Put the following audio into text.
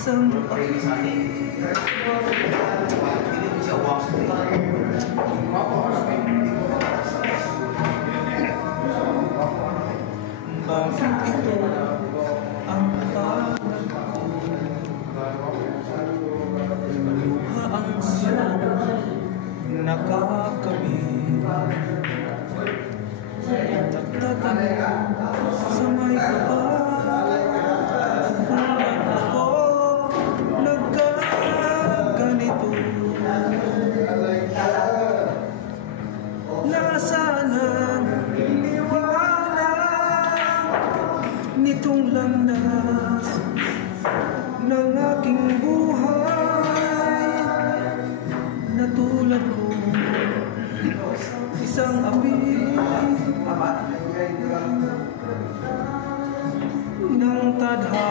isang bakit ito ang tangan ko? Luha ang siyang nakakamit, tagtagan sa may kapal. Ako nagkaganito, nasaan ang iniwala nitong landas ng aking buhay, na tulad ko isang api ng tadhana.